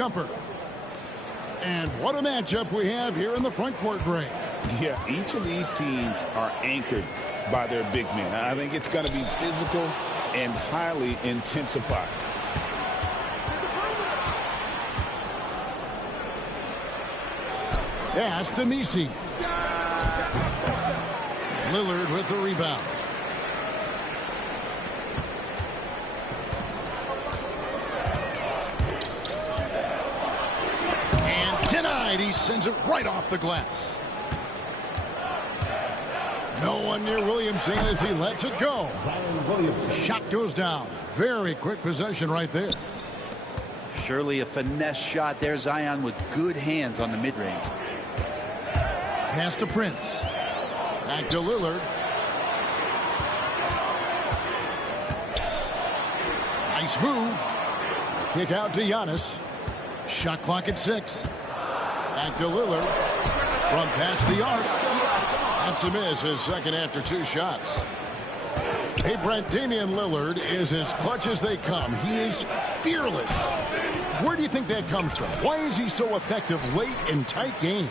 jumper. And what a matchup we have here in the front court, Gray. Yeah, each of these teams are anchored by their big men. I think it's going to be physical and highly intensified. Pass to Messi. Lillard with the rebound. And denied. He sends it right off the glass. No one near Williamson as he lets it go. Shot goes down. Very quick possession right there. Surely a finesse shot there. Zion with good hands on the mid-range. Pass to Prince. Back to Lillard. Nice move. Kick out to Giannis. Shot clock at 6. Back to Lillard. From past the arc. That's a miss, his second after 2 shots. Hey, Brent, Damian Lillard is as clutch as they come. He is fearless. Where do you think that comes from? Why is he so effective late in tight games?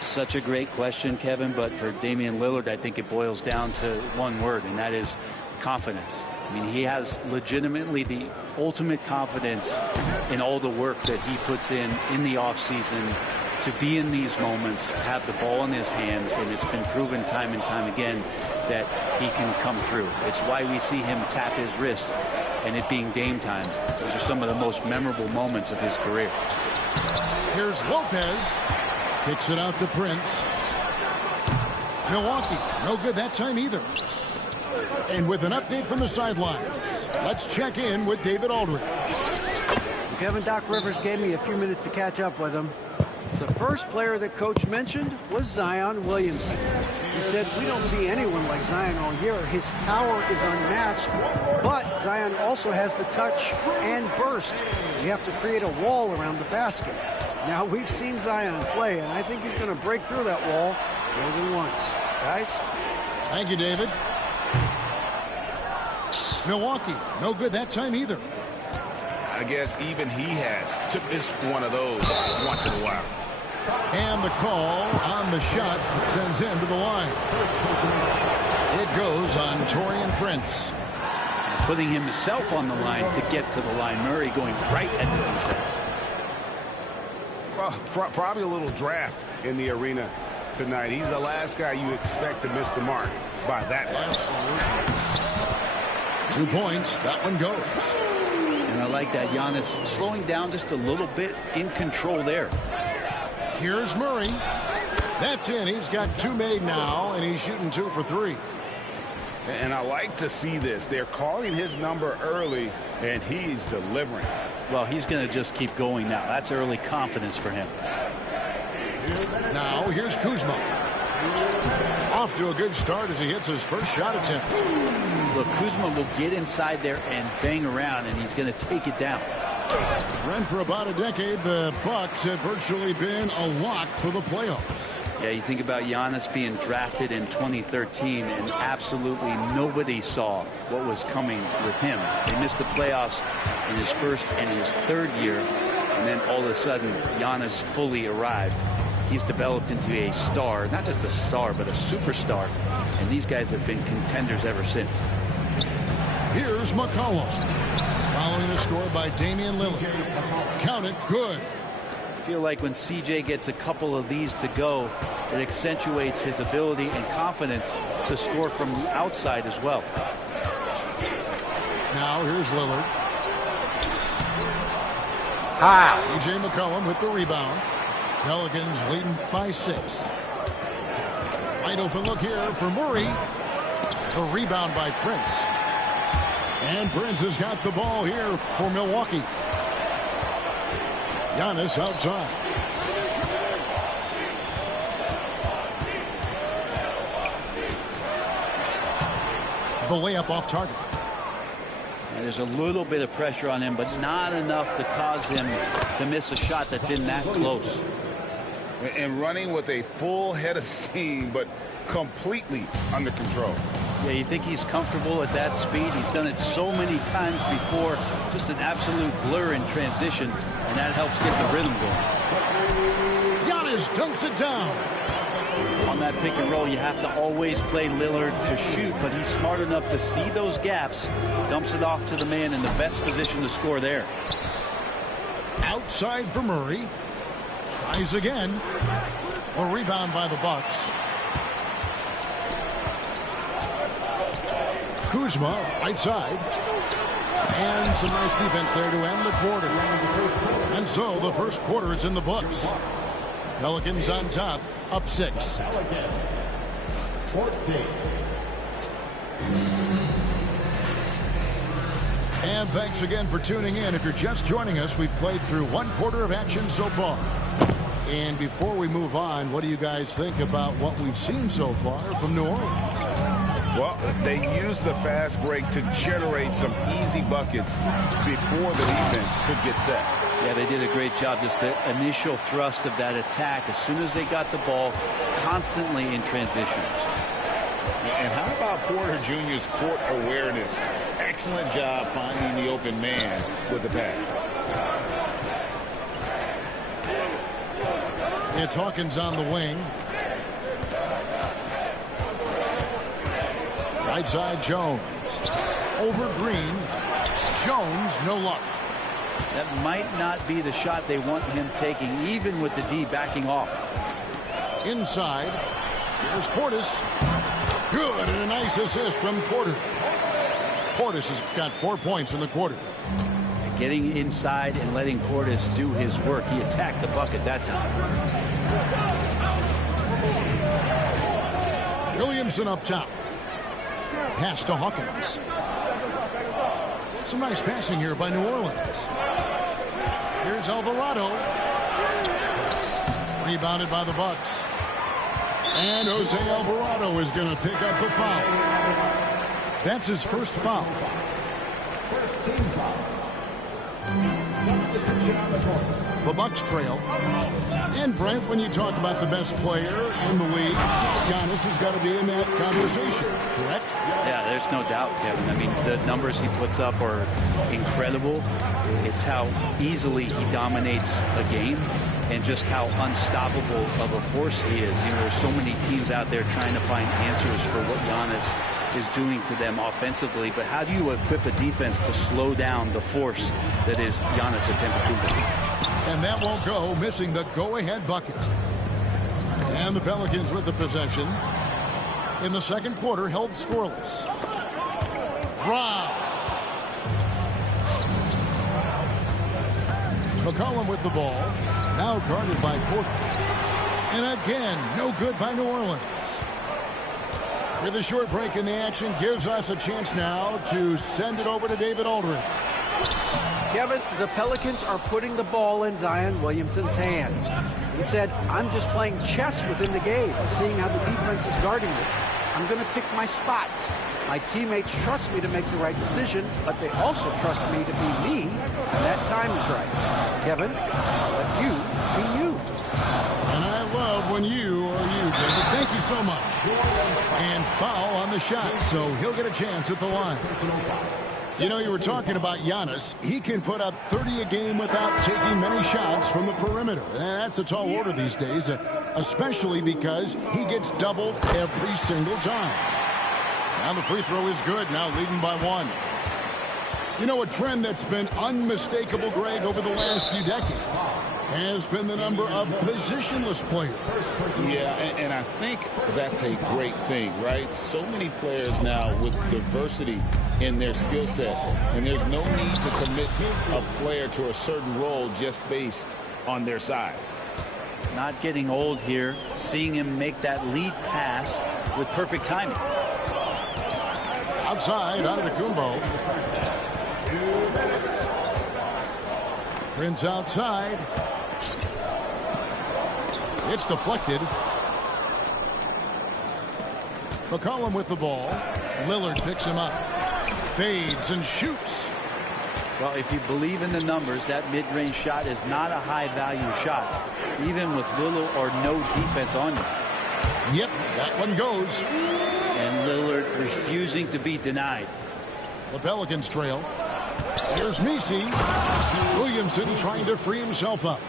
Such a great question, Kevin, but for Damian Lillard, I think it boils down to one word, and that is confidence. I mean, he has legitimately the ultimate confidence in all the work that he puts in the offseason to be in these moments, have the ball in his hands, and it's been proven time and time again that he can come through. It's why we see him tap his wrist and it being Dame time. Those are some of the most memorable moments of his career. Here's Lopez. Kicks it out to Prince. Milwaukee, no good that time either. And with an update from the sidelines, let's check in with David Aldridge. Kevin, Doc Rivers gave me a few minutes to catch up with him. The first player that Coach mentioned was Zion Williamson. He said, we don't see anyone like Zion all year. His power is unmatched, but Zion also has the touch and burst. You have to create a wall around the basket. Now, we've seen Zion play, and I think he's going to break through that wall more than once. Guys? Thank you, David. Milwaukee, no good that time either. I guess even he has to miss one of those once in a while. And the call on the shot that sends him to the line. It goes on Taurean Prince. Putting himself on the line to get to the line. Murray going right at the defense. Well, probably a little draft in the arena tonight. He's the last guy you expect to miss the mark by that much. Absolutely. 2 points. That one goes. And I like that. Giannis slowing down just a little bit, in control there. Here's Murray. That's in. He's got 2 made now, and he's shooting 2 for 3. And I like to see this. They're calling his number early, and he's delivering. Well, he's going to just keep going now. That's early confidence for him. Now, here's Kuzma. Off to a good start as he hits his first shot attempt. Look, Kuzma will get inside there and bang around, and he's going to take it down. Run for about a decade, the Bucks have virtually been a lock for the playoffs. Yeah, you think about Giannis being drafted in 2013, and absolutely nobody saw what was coming with him. They missed the playoffs in his first and his third year, and then all of a sudden, Giannis fully arrived. He's developed into a star, not just a star, but a superstar, and these guys have been contenders ever since. Here's McCollum. Following the score by Damian Lillard. Count it, good. I feel like when CJ gets a couple of these to go, it accentuates his ability and confidence to score from the outside as well. Now here's Lillard. CJ McCollum with the rebound. Pelicans leading by 6. Wide open look here for Murray. The rebound by Prince. And Prince has got the ball here for Milwaukee. Giannis outside. The layup off target. And there's a little bit of pressure on him, but not enough to cause him to miss a shot that's in that close. And running with a full head of steam, but completely under control. Yeah, you think he's comfortable at that speed. He's done it so many times before. Just an absolute blur in transition, and that helps get the rhythm going. Giannis dunks it down. On that pick and roll, you have to always play Lillard to shoot, but he's smart enough to see those gaps, dumps it off to the man in the best position to score there. Outside for Murray. Tries again. A rebound by the Bucks. Kuzma, right side. And some nice defense there to end the quarter. And so the first quarter is in the books. Pelicans on top, up 6. And thanks again for tuning in. If you're just joining us, we've played through one quarter of action so far. And before we move on, what do you guys think about what we've seen so far from New Orleans? Well, they used the fast break to generate some easy buckets before the defense could get set. Yeah, they did a great job. Just the initial thrust of that attack, as soon as they got the ball, constantly in transition. And how about Porter Jr.'s court awareness? Excellent job finding the open man with the pass. It's Hawkins on the wing. Right side, Jones. Over Green. Jones, no luck. That might not be the shot they want him taking, even with the D backing off. Inside. Here's Portis. Good, and a nice assist from Porter. Portis has got 4 points in the quarter. Getting inside and letting Portis do his work. He attacked the bucket that time. Williamson up top. Pass to Hawkins. Some nice passing here by New Orleans. Here's Alvarado. Rebounded by the Bucks. And Jose Alvarado is going to pick up the foul. That's his first foul. First team foul. Substitution on the court. The Bucks trail. And Brent, when you talk about the best player in the league, Giannis has got to be in that conversation, correct? Yeah, there's no doubt, Kevin. I mean, the numbers he puts up are incredible. It's how easily he dominates a game and just how unstoppable of a force he is. You know, there's so many teams out there trying to find answers for what Giannis is doing to them offensively, but how do you equip a defense to slow down the force that is Giannis Antetokounmpo? And that won't go, missing the go-ahead bucket. And the Pelicans with the possession. In the second quarter, held scoreless. Brown. McCollum with the ball. Now guarded by Porter. And again, no good by New Orleans. With a short break in the action, gives us a chance now to send it over to David Aldridge. Kevin, the Pelicans are putting the ball in Zion Williamson's hands. He said, I'm just playing chess within the game, seeing how the defense is guarding me. I'm going to pick my spots. My teammates trust me to make the right decision, but they also trust me to be me when that time is right. Kevin, I'll let you be you. And I love when you are you, David. Thank you so much. And foul on the shot, so he'll get a chance at the line. You know, you were talking about Giannis. He can put up 30 a game without taking many shots from the perimeter. That's a tall order these days, especially because he gets doubled every single time. Now the free throw is good, now leading by 1. You know, a trend that's been unmistakable, Greg, over the last few decades has been the number of positionless players. Yeah, and I think that's a great thing, right? So many players now with diversity in their skill set, and there's no need to commit a player to a certain role just based on their size. Not getting old here, seeing him make that lead pass with perfect timing. Outside, Antetokounmpo. Prince outside. It's deflected. McCollum with the ball. Lillard picks him up. Fades and shoots. Well, if you believe in the numbers, that mid-range shot is not a high-value shot, even with little or no defense on you. Yep, that one goes. And Lillard refusing to be denied. The Pelicans trail. Here's Messi. Williamson trying to free himself up.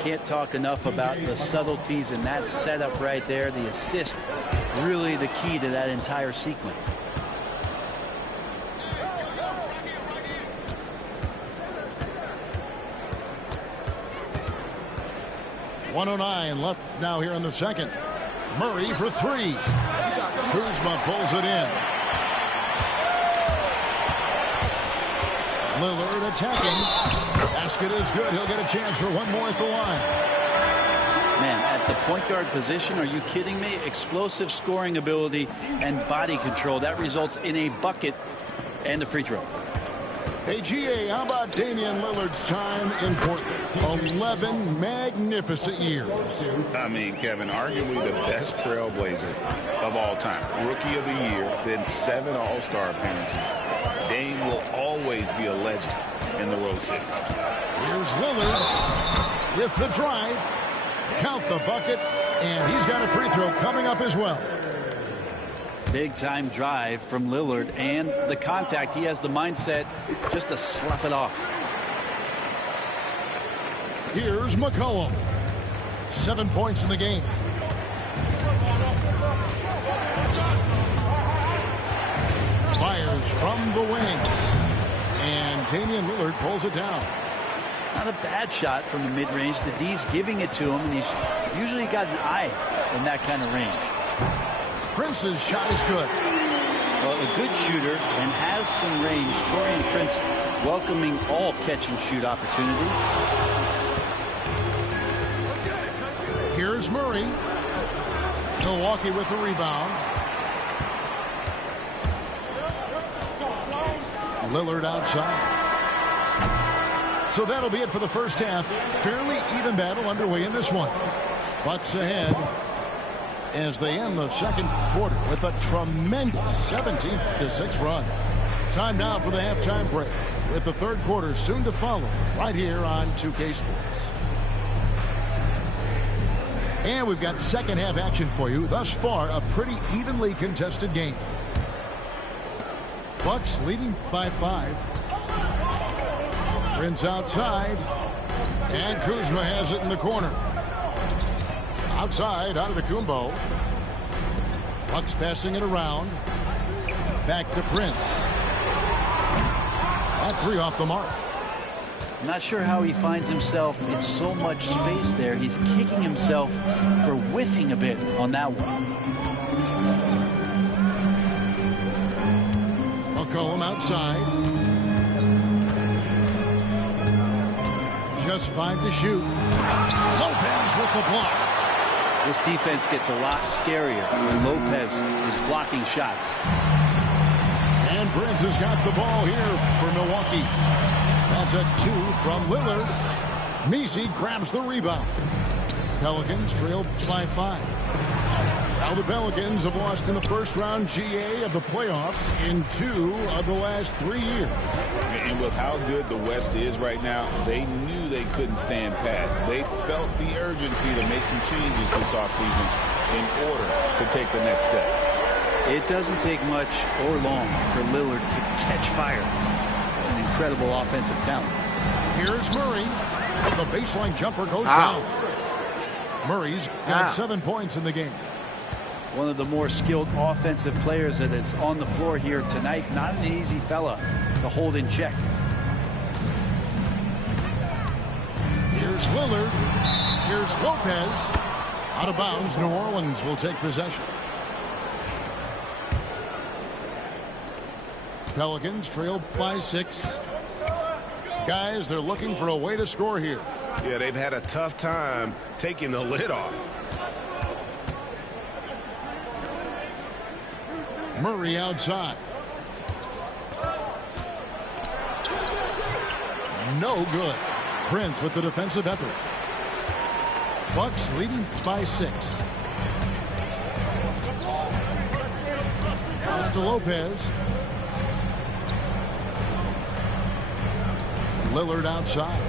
Can't talk enough about the subtleties in that setup right there. The assist, really the key to that entire sequence. .109 left now here in the second. Murray for three. Kuzma pulls it in. Lillard attacking. Basket is good. He'll get a chance for one more at the line. Man, at the point guard position, are you kidding me? Explosive scoring ability and body control. That results in a bucket and a free throw. Hey, GA, how about Damian Lillard's time in Portland? 11 magnificent years. I mean, Kevin, arguably the best trailblazer of all time. Rookie of the year, then 7 All-Star appearances. Dame will always be a legend in the Rose City. Here's Lillard with the drive. Count the bucket, and he's got a free throw coming up as well. Big time drive from Lillard, and the contact. He has the mindset just to slough it off. Here's McCollum. 7 points in the game. Fires from the wing. And Damian Lillard pulls it down. Not a bad shot from the mid-range. The D's giving it to him, and he's usually got an eye in that kind of range. Prince's shot is good. Well, a good shooter and has some range. Taurean Prince welcoming all catch-and-shoot opportunities. Here's Murray. Milwaukee with the rebound. Lillard outside. So that'll be it for the first half. Fairly even battle underway in this one. Bucks ahead as they end the second quarter with a tremendous 17-6 run. Time now for the halftime break, with the third quarter soon to follow right here on 2K Sports. And we've got second half action for you. Thus far, a pretty evenly contested game. Bucks leading by 5. Prince outside, and Kuzma has it in the corner. Outside, Antetokounmpo. Bucks passing it around. Back to Prince. That three off the mark. I'm not sure how he finds himself in so much space there. He's kicking himself for whiffing a bit on that one. McCollum outside. Just 5 to shoot. Lopez with the block. This defense gets a lot scarier when Lopez is blocking shots. And Prince has got the ball here for Milwaukee. That's a 2 from Lillard. Messi grabs the rebound. Pelicans trail by 5. Now the Pelicans have lost in the first round GA of the playoffs in 2 of the last 3 years. And with how good the West is right now, they knew they couldn't stand pat. They felt the urgency to make some changes this offseason in order to take the next step. It doesn't take much or long for Lillard to catch fire. An incredible offensive talent. Here's Murray. The baseline jumper goes down. Murray's got 7 points in the game. One of the more skilled offensive players that is on the floor here tonight. Not an easy fella to hold in check. Here's Lillard. Here's Lopez. Out of bounds. New Orleans will take possession. Pelicans trail by 6. Guys, they're looking for a way to score here. Yeah, they've had a tough time taking the lid off. Murray outside. No good. Prince with the defensive effort. Bucks leading by 6. Pass to Lopez. Lillard outside.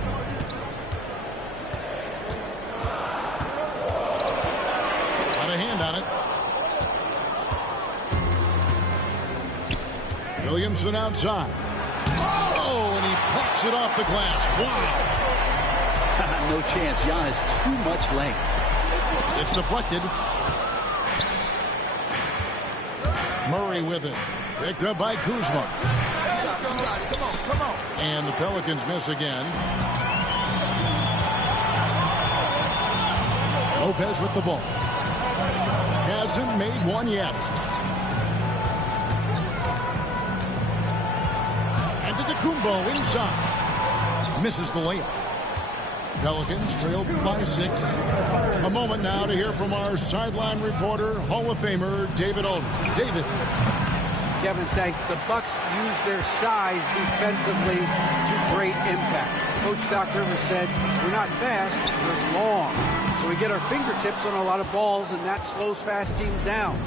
Got a hand on it. Williamson outside. Oh, and he plucks it off the glass. Wow. No chance. Giannis, too much length. It's deflected. Murray with it. Picked up by Kuzma. And the Pelicans miss again. Lopez with the ball. Hasn't made one yet. And Antetokounmpo inside. Misses the layup. Pelicans trailed by 6. A moment now to hear from our sideline reporter, Hall of Famer David Aldridge. David. Kevin, thanks. The Bucks use their size defensively to great impact. Coach Doc Rivers said, we're not fast, we're long. So we get our fingertips on a lot of balls, and that slows fast teams down.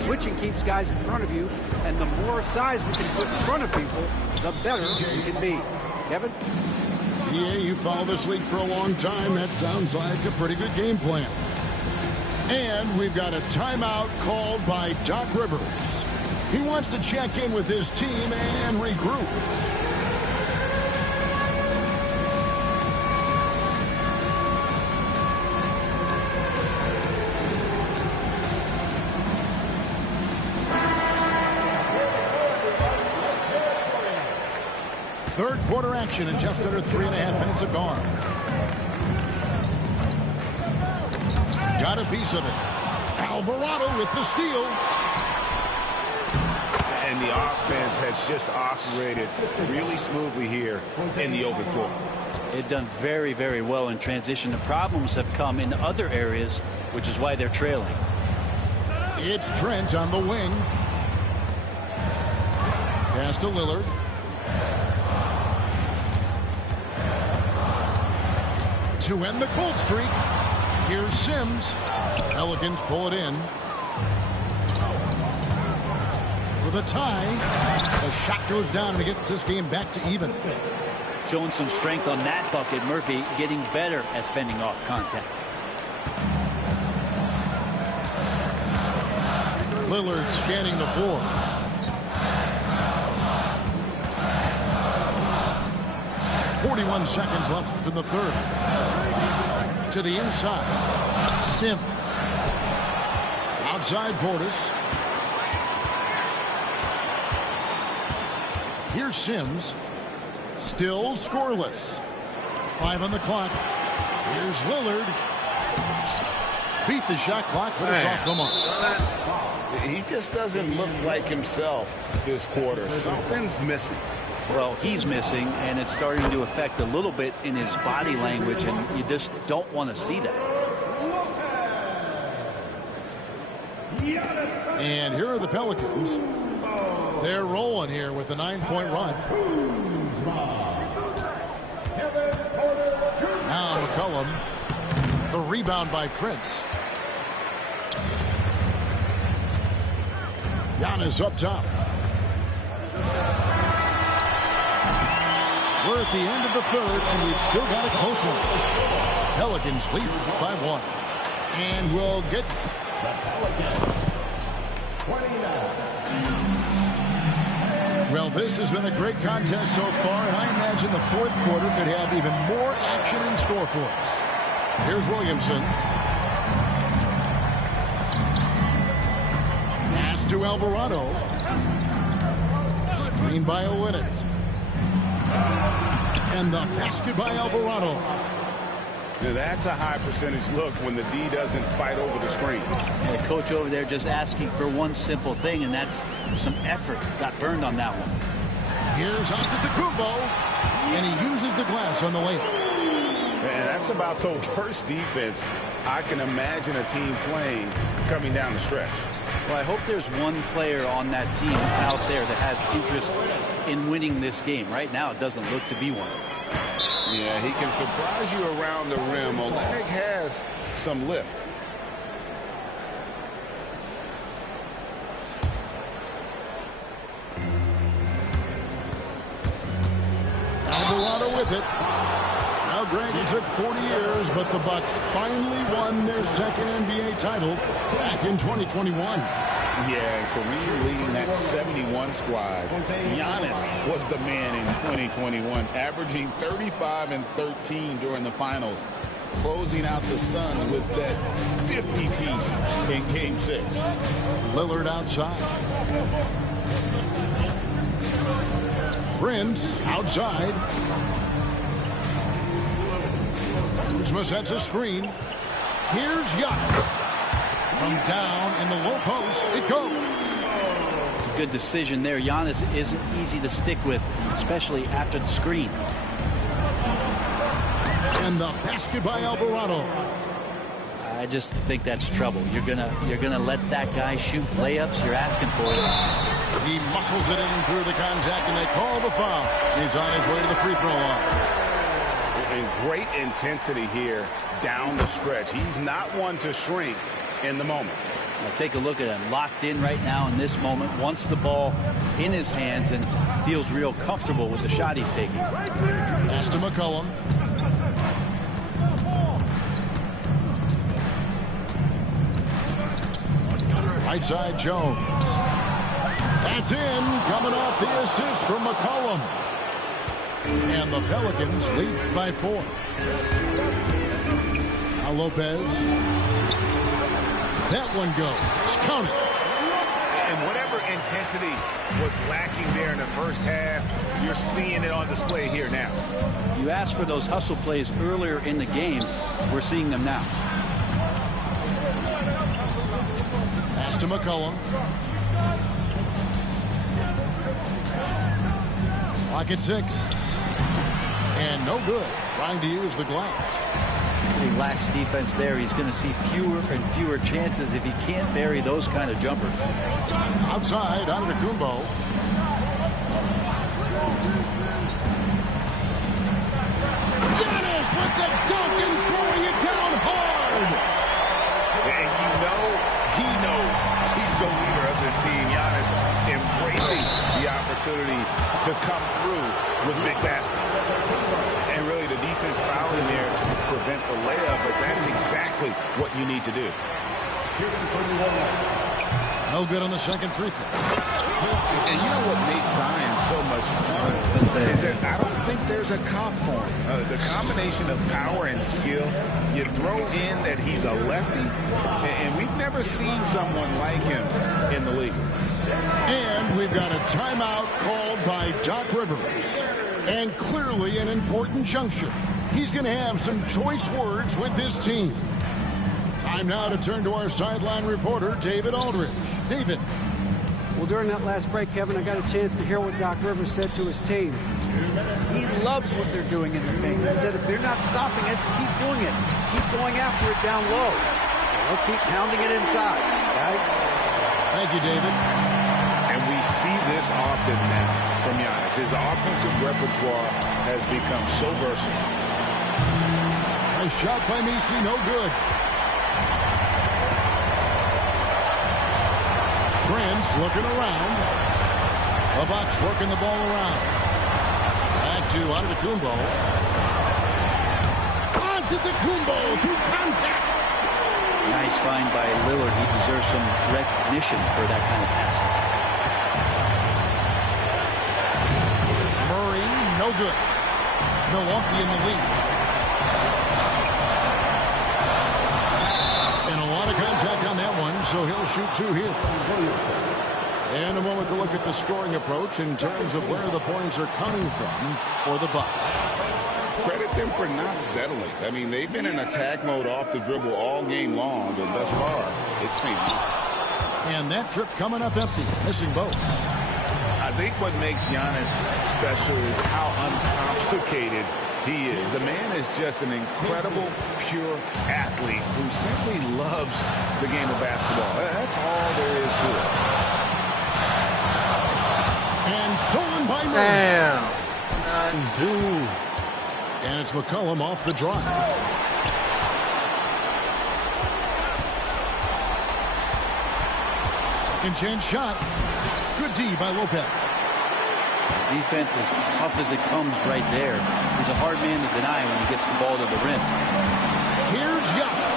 Switching keeps guys in front of you, and the more size we can put in front of people, the better we can be. Kevin? Yeah, you follow this league for a long time. That sounds like a pretty good game plan. And we've got a timeout called by Doc Rivers. He wants to check in with his team and regroup. Third quarter action in just under 3.5 minutes have gone. Got a piece of it. Alvarado with the steal. And the offense has just operated really smoothly here in the open floor. They've done very, very well in transition. The problems have come in other areas, which is why they're trailing. It's Trent on the wing. Pass to Lillard. To end the cold streak, here's Sims. Pelicans pull it in. For the tie, the shot goes down and it gets this game back to even. Showing some strength on that bucket. Murphy getting better at fending off contact. Lillard scanning the floor. .41 seconds left in the third. To the inside. Sims. Outside Portis. Here's Sims. Still scoreless. 5 on the clock. Here's Lillard. Beat the shot clock, but it's off the mark. He just doesn't look like himself this quarter. Something's missing. Well, he's missing, and it's starting to affect a little bit in his body language, and you just don't want to see that. And here are the Pelicans. They're rolling here with a 9-point run. Now McCollum. The rebound by Prince. Giannis up top. We're at the end of the third, and we've still got a close one. Pelicans lead by 1. And we'll get... Well, this has been a great contest so far, and I imagine the fourth quarter could have even more action in store for us. Here's Williamson. Pass to Alvarado. Screen by Olynyk. And the basket by Alvarado. Now that's a high percentage look when the D doesn't fight over the screen. And the coach over there just asking for one simple thing, and that's some effort. Got burned on that one. Here's Antetokounmpo, and he uses the glass on the layup. And that's about the worst defense I can imagine a team playing coming down the stretch. Well, I hope there's one player on that team out there that has interest in winning this game. Right now, it doesn't look to be one. Yeah, he can surprise you around the rim. Olynyk has some lift. Alvarado with it. Now, Greg, it took 40 years, but the Bucks finally won their second NBA title back in 2021. Yeah, Kareem leading that 71 squad. Giannis was the man in 2021, averaging 35 and 13 during the finals, closing out the Suns with that 50-piece in Game 6. Lillard outside. Prince outside. Kuzma sets a screen. Here's Giannis. From down in the low post, it goes. It's a good decision there. Giannis isn't easy to stick with, especially after the screen. And the basket by Alvarado. I just think that's trouble. You're gonna let that guy shoot layups. You're asking for it. He muscles it in through the contact, and they call the foul. He's on his way to the free throw line. And great intensity here down the stretch. He's not one to shrink in the moment. Now take a look at him, locked in right now in this moment, wants the ball in his hands and feels real comfortable with the shot he's taking. Pass to McCollum. Right side, Jones. That's in, coming off the assist from McCollum. And the Pelicans lead by 4. Now Lopez. That one goes. Count it. And whatever intensity was lacking there in the first half, you're seeing it on display here now. You asked for those hustle plays earlier in the game. We're seeing them now. Pass to McCollum. Clock at 6. And no good. Trying to use the glass. He lacks defense there. He's going to see fewer and fewer chances if he can't bury those kind of jumpers. Outside, Antetokounmpo. Giannis with the dunk and throwing it down hard. And you know he knows he's the leader of this team. Giannis embracing the opportunity to come through with big baskets. And really the defense fouling there to prevent the layup, but that's exactly what you need to do. No good on the second free throw. And you know what makes Zion so much fun is that I don't think there's a comp for him. The combination of power and skill, you throw in that he's a lefty, and we've never seen someone like him in the league. And we've got a timeout called by Doc Rivers. And clearly an important juncture. He's going to have some choice words with his team. Time now to turn to our sideline reporter, David Aldridge. David. Well, during that last break, Kevin, I got a chance to hear what Doc Rivers said to his team. He loves what they're doing in the paint. He said if they're not stopping us, keep doing it. Keep going after it down low. They'll keep pounding it inside, guys. Thank you, David. And we see this often now from Giannis. His offensive repertoire has become so versatile. A shot by Messi, no good. Prince looking around. The Bucks working the ball around. Back to Antetokounmpo. Antetokounmpo through contact. Nice find by Lillard. He deserves some recognition for that kind of passing. Murray, no good. Milwaukee in the lead. And a lot of contact on that one, so he'll shoot 2 here. And a moment to look at the scoring approach in terms of where the points are coming from for the Bucks. Credit them for not settling. I mean, they've been in attack mode off the dribble all game long, and thus far, it's been. And that trip coming up empty, missing both. I think what makes Giannis special is how uncomplicated he is. The man is just an incredible, pure athlete who simply loves the game of basketball. That's all there is to it. And stolen by Murray. Damn. And it's McCollum off the drive. Second chance shot. Good D by Lopez. Defense as tough as it comes right there. He's a hard man to deny when he gets the ball to the rim. Here's Giannis.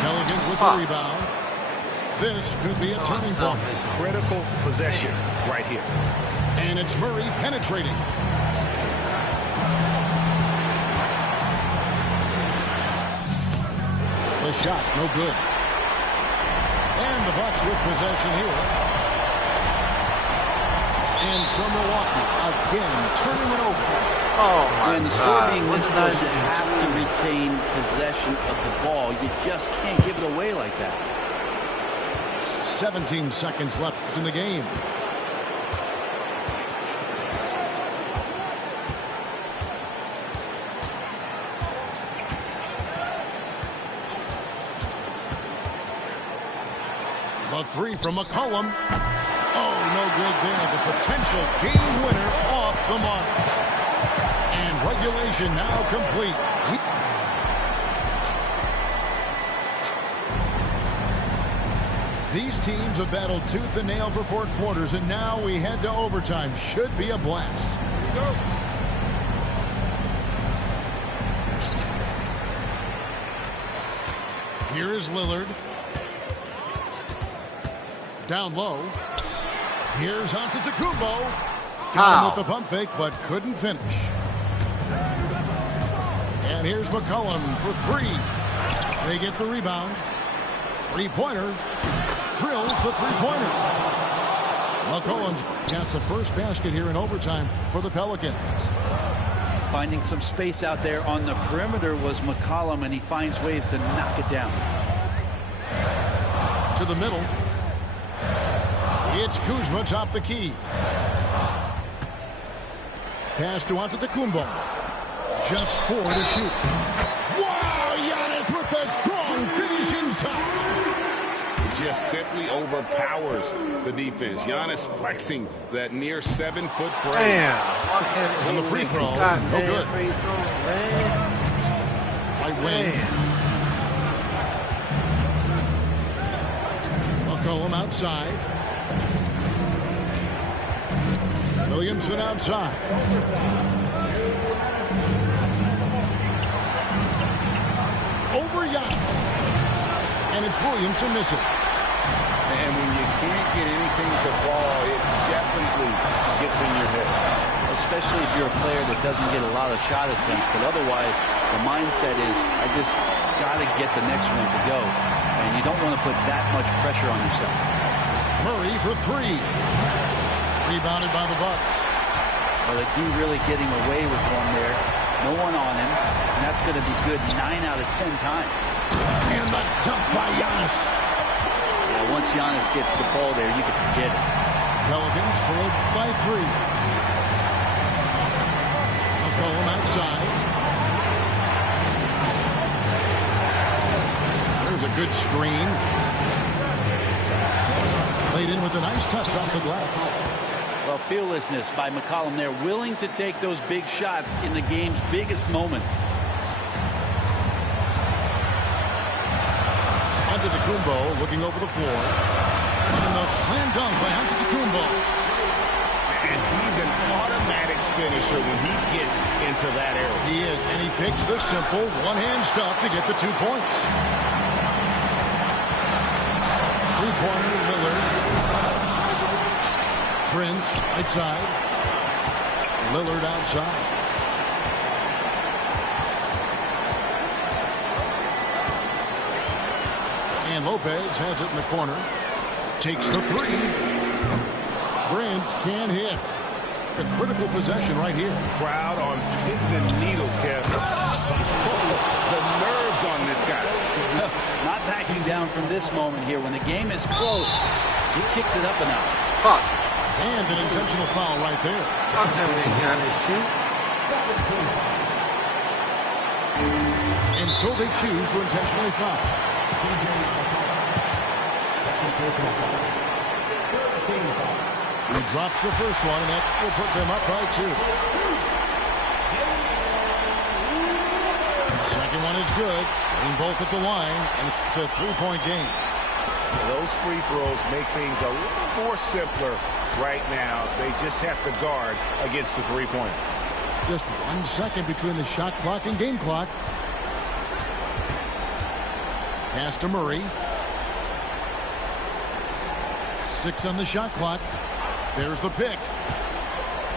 Pelicans with the rebound. This could be a turning point. Critical possession right here. And it's Murray penetrating. The shot, no good. And the Bucks with possession here. And so Milwaukee again turning it over. Oh my When the score God. being this What close, did you I have to retain possession of the ball. You just can't give it away like that. 17 seconds left in the game. The three from McCollum. Oh, no good there. The potential game winner off the mark. And regulation now complete. These teams have battled tooth and nail for 4 quarters, and now we head to overtime. Should be a blast. Here we go. Here is Lillard. Down low. Here's Antetokounmpo. Got him with the pump fake, but couldn't finish. And here's McCollum for 3. They get the rebound. Three-pointer. Drills the three-pointer. McCollum's got the first basket here in overtime for the Pelicans. Finding some space out there on the perimeter was McCollum, and he finds ways to knock it down. To the middle. It's Kuzma top the key. Pass to Antetokounmpo. Just 4 to shoot. Wow, Giannis with a strong finish inside. Just simply overpowers the defense. Giannis flexing that near 7-foot frame. Damn. And the free throw, no good. Free throw, man. Right wing. McCollum outside. Williamson outside. Over Giannis. And it's Williamson missing. And when you can't get anything to fall, it definitely gets in your head. Especially if you're a player that doesn't get a lot of shot attempts, but otherwise the mindset is, I just got to get the next one to go. And you don't want to put that much pressure on yourself. Murray for 3. Rebounded by the Bucks. Well, the D really getting away with one there. No one on him. And that's going to be good 9 out of 10 times. And the dunk by Giannis. Yeah, once Giannis gets the ball there, you can forget it. Pelicans trailed by 3. McCollum outside. There's a good screen. Played in with a nice touch off the glass. Well, fearlessness by McCollum there, willing to take those big shots in the game's biggest moments. Antetokounmpo looking over the floor. And the slam dunk by Antetokounmpo. And he's an automatic finisher when he gets into that area. He is, and he picks the simple one-hand stuff to get the 2 points. Three-pointer, Lillard. Prince, right side. Lillard outside. And Lopez has it in the corner. Takes the 3. Prince can't hit. A critical possession right here. Crowd on pins and needles, Kev. The nerves on this guy. Not backing down from this moment here. When the game is close, he kicks it up a notch. Fuck. And an intentional foul right there. Fuck him, they got his shoot. And so they choose to intentionally foul. He drops the first one, and that will put them up by 2. Second one is good. Getting both at the line, and it's a 3-point game. Those free throws make things a little more simpler right now. They just have to guard against the three-pointer. Just 1 second between the shot clock and game clock. Pass to Murray. 6 on the shot clock. There's the pick.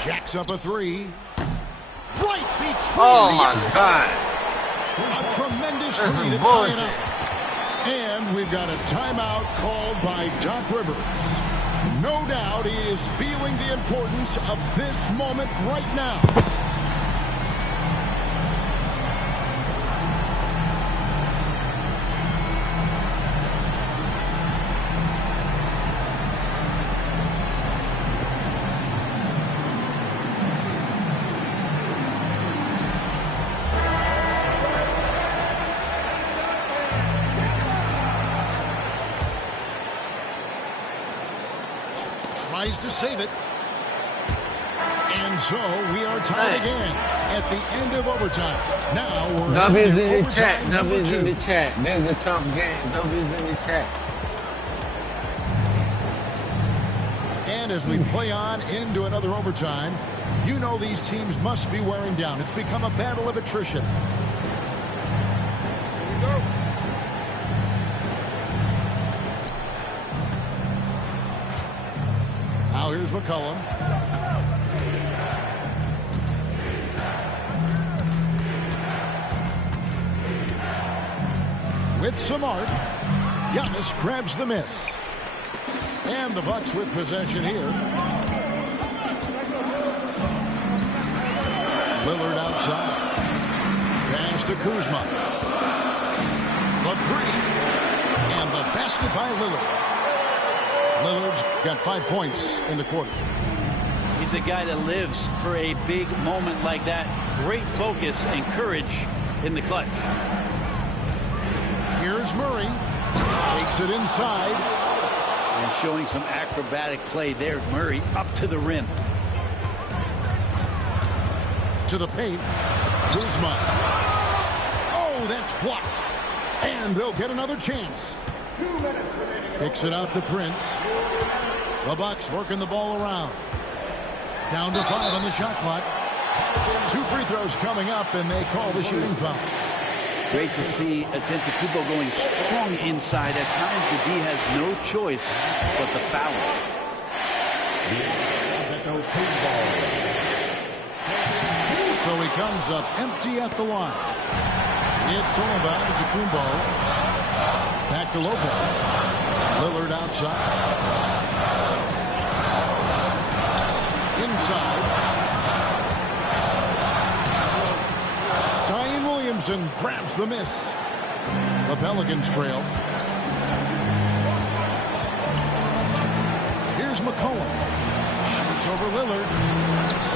Jacks up a 3. Right between Oh, the my eyes. God. A tremendous This is three to tie it bullshit. up. And we've got a timeout called by Doc Rivers. No doubt he is feeling the importance of this moment right now. Tries to save it. And so we are tied again at the end of overtime. Now we're W's into in the chat. overtime number W's in 2. the chat. There's a tough game. W's in the chat. And as we play on into another overtime, you know these teams must be wearing down. It's become a battle of attrition. Now here's McCollum. With some art, Giannis grabs the miss. And the Bucks with possession here. Lillard outside. Pass to Kuzma. The three. And the basket by Lillard. Lillard's got 5 points in the quarter. He's a guy that lives for a big moment like that. Great focus and courage in the clutch. Here's Murray. Takes it inside. And showing some acrobatic play there. Murray up to the rim. To the paint. Kuzma. Oh, that's blocked. And they'll get another chance. Kicks it out to Prince. The Bucks working the ball around. Down to 5 on the shot clock. 2 free throws coming up, and they call the shooting foul. Great to see Antetokounmpo going strong inside. At times, the D has no choice but the foul. So he comes up empty at the line. It's Antetokounmpo. Back to Lopez. Lillard outside. Inside. Zion Williamson grabs the miss. The Pelicans trail. Here's McCollum. Shoots over Lillard.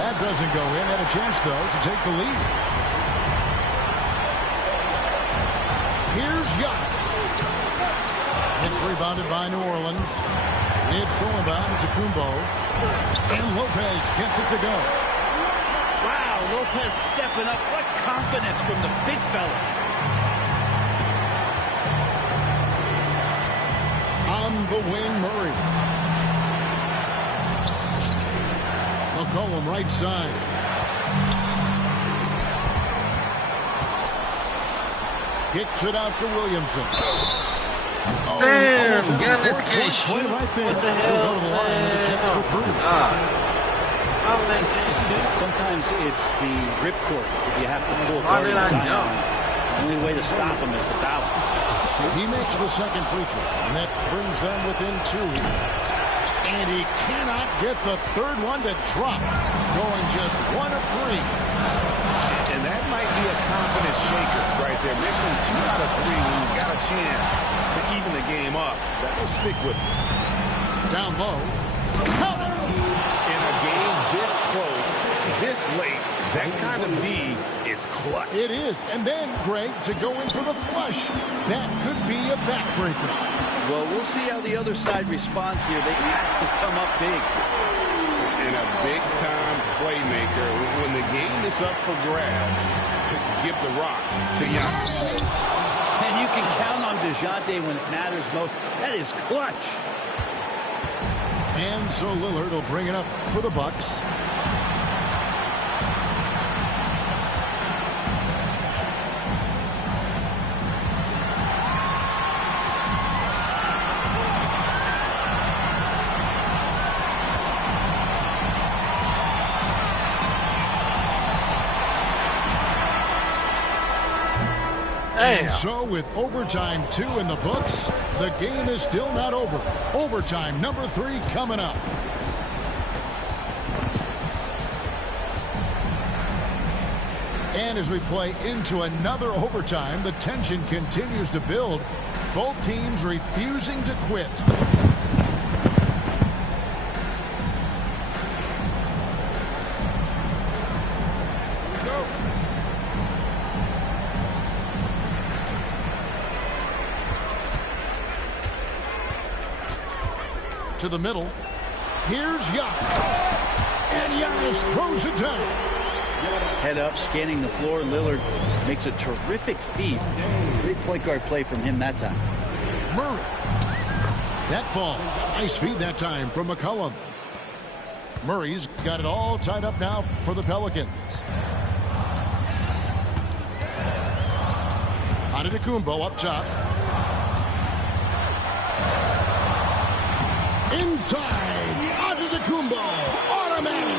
That doesn't go in. Had a chance, though, to take the lead. Here's Giannis. It's rebounded by New Orleans. It's thrown by Antetokounmpo. And Lopez gets it to go. Wow, Lopez stepping up. What confidence from the big fella. On the wing, Murray. McCollum right side. Kicks it out to Williamson. Oh, Damn, almost had a Giannis four-point can't play shoot. right there. What the He'll hell? go to the line with a chance for 3. How they can't shoot? Sometimes it's the ripcord that you have to pull Why guard did I Zion. jump? The only way to stop him is to foul him. He makes the second free throw, and that brings them within 2. And he cannot get the third one to drop, going just 1 of 3. And that might be a confidence shaker right there. Missing 2 out of 3 when you've got a chance to even the game up. That'll stick with you. Down low. Count it. In a game this close, this late, that kind of D is clutch. It is. And then, Greg, to go in for the flush. That could be a backbreaker. Well, we'll see how the other side responds here. They have to come up big. And a big-time playmaker. When the game is up for grabs, give the rock to Giannis. And you can count on DeJounte when it matters most. That is clutch. And so Lillard will bring it up for the Bucks. And so with overtime 2 in the books, the game is still not over. Overtime number 3 coming up. And as we play into another overtime, the tension continues to build. Both teams refusing to quit. To the middle. Here's Giannis. And Giannis throws it down. Head up, scanning the floor. Lillard makes a terrific feed. Great point guard play from him that time. Murray. That falls. Nice feed that time from McCollum. Murray's got it all tied up now for the Pelicans. Antetokounmpo up top. Inside. Antetokounmpo. Automatic.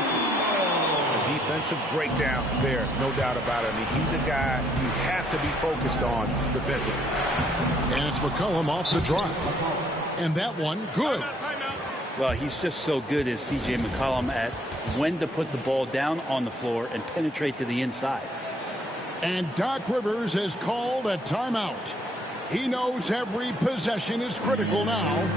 Defensive breakdown there, no doubt about it. I mean, he's a guy you have to be focused on defensively. And it's McCollum off the drive. And that one, good. Well, he's just so good as C.J. McCollum at when to put the ball down on the floor and penetrate to the inside. And Doc Rivers has called a timeout. He knows every possession is critical now.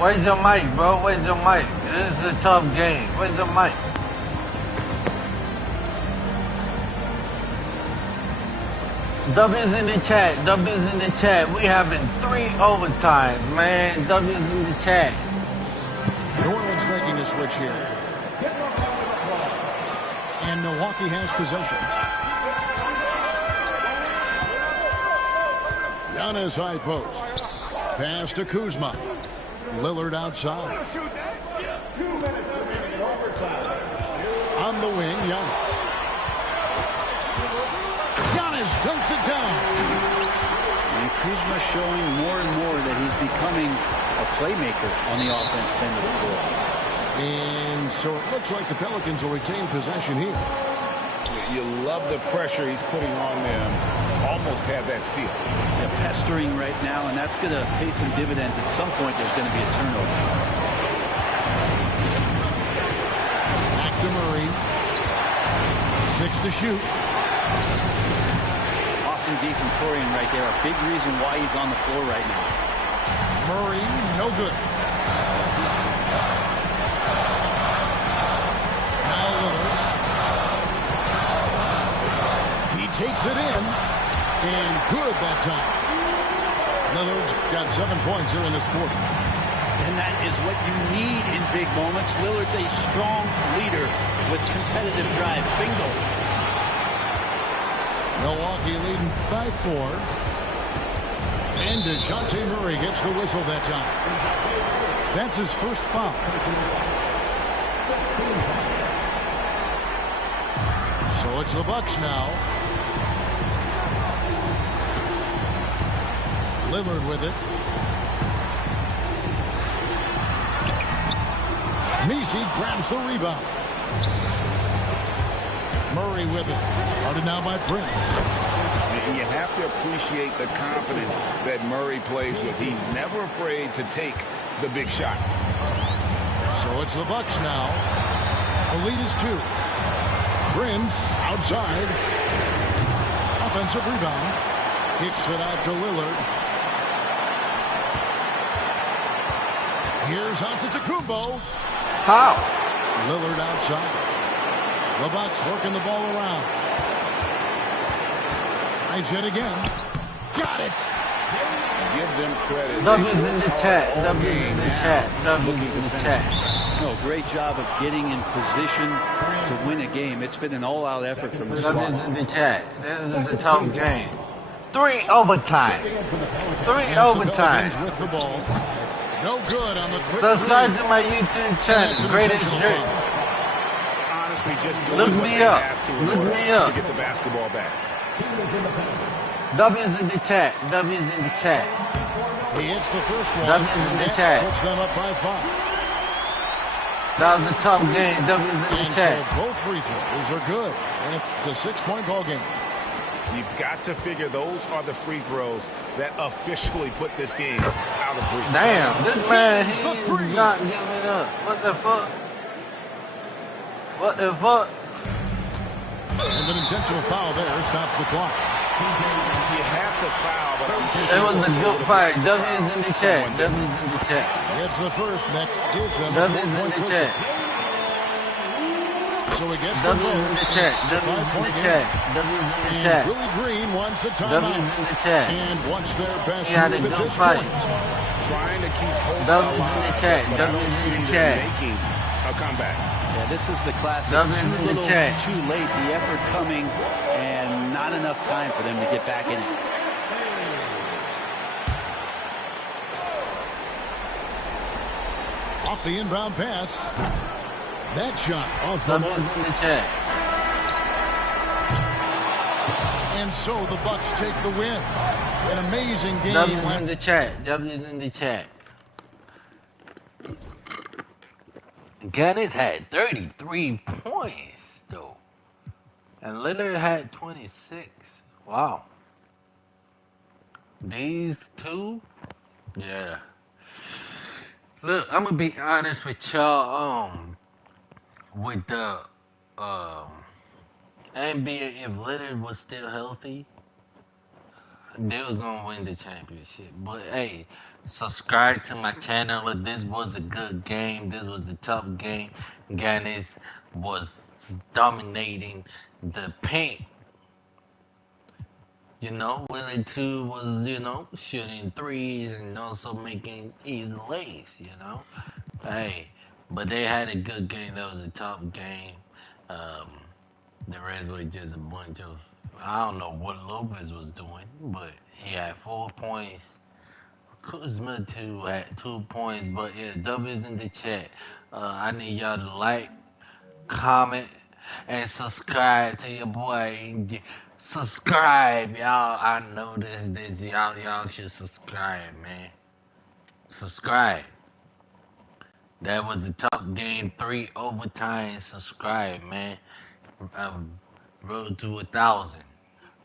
Where's your mic, bro? Where's your mic? This is a tough game. Where's your mic? W's in the chat. W's in the chat. We having 3 overtimes, man. W's in the chat. New Orleans making a switch here. And Milwaukee has possession. Giannis high post. Pass to Kuzma. Lillard outside. On the wing, Giannis. Giannis dunks it down. And Kuzma showing more and more that he's becoming a playmaker on the offensive end of the floor. And so it looks like the Pelicans will retain possession here. You love the pressure he's putting on them. Almost have that steal. They're pestering right now, and that's going to pay some dividends. At some point, there's going to be a turnover. Back to Murray. 6 to shoot. Awesome D from Torian right there. A big reason why he's on the floor right now. Murray, no good. Now Lillard. He takes it in. And good that time. Lillard's got 7 points here in this quarter. And that is what you need in big moments. Lillard's a strong leader with competitive drive. Bingo. Milwaukee leading by 4. And DeJounte Murray gets the whistle that time. That's his first foul. So it's the Bucks now. Lillard with it. Nisi grabs the rebound. Murray with it. Guarded now by Prince. You have to appreciate the confidence that Murray plays with. He's never afraid to take the big shot. So it's the Bucks now. The lead is 2. Prince outside. Offensive rebound. Kicks it out to Lillard. Here's Antetokounmpo. How? Lillard outside. The Bucks working the ball around. Tries it again. Got it. Give them credit. W's in the chat. W's in the chat. W's in the chat. No, great job of getting in position to win a game. It's been an all-out effort from the squad. W's in the chat. This is a tough game. 3 overtime. 3 overtime. Pelicans with the ball. No good on the quick Subscribe three. to my YouTube channel. Greatest Jerry. Honestly, just Look doing what me they up. have to in Look order me up. to get the basketball back. W's in the chat. W's in the chat. He hits the first one, W's in and the that chat. puts them up by 5. That was a tough game. W's in the And chat. so both free throws are good. And it's a 6-point ball game. You've got to figure those are the free throws that officially put this game out of reach. Damn, this man, He's the he's three. not giving up. What the fuck? What the fuck? And an intentional foul there stops the clock. You have to foul, but I'm sure It was a good fight. W's in the chat. someone W's in the chat. It's the first, and that gives them a W's in 4-point the cushion. chat. So he gets the W's move. in the chat. It's a W's in 5-point the game. chat. W's in the And chat. Willie Green wants a W's timeout. in the chat. And wants their best He had a move at good this fight. point. trying to keep hope W's in the alive, chat. but I don't W's see in the them chat. making a comeback. Yeah, this is the classic. W's in Too the little, chat. too late. The effort coming, and not enough time for them to get back in it. Off the inbound pass. That shot off the W's mark. in the chat. And so the Bucks take the win. An amazing game. W's in the chat. W's in the chat. Giannis had 33 points, though. And Lillard had 26. Wow. These two? Yeah. Look, I'm going to be honest with y'all. With the NBA, if Lillard was still healthy, they was gonna win the championship. But hey, subscribe to my channel. This was a good game. This was a tough game. Giannis was dominating the paint. You know, Willie too was, shooting threes and also making easy lays, Hey, but they had a good game. That was a tough game. The rest was just a bunch of, I don't know what Lopez was doing, but he had 4 points. Kuzma too had 2 points, but yeah, W's in the chat. I need y'all to like, comment, and subscribe to your boy. Subscribe, y'all. I know this. Y'all should subscribe, man. Subscribe. That was a tough game. 3 overtime. Subscribe, man. Road to 1,000.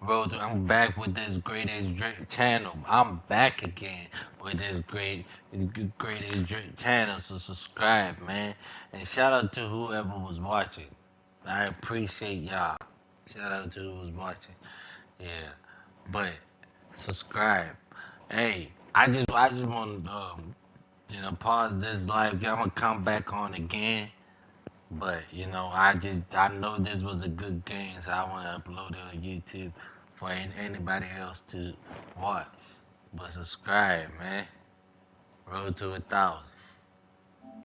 I'm back with this greatest drink channel. I'm back again with this greatest drink channel. So subscribe, man. And shout out to whoever was watching. I appreciate y'all. Shout out to who was watching. Yeah, but subscribe. Hey, I just want to pause this live. I'm gonna come back on again. But I know this was a good game, so I want to upload it on YouTube for anybody else to watch. But subscribe, man. Road to 1,000.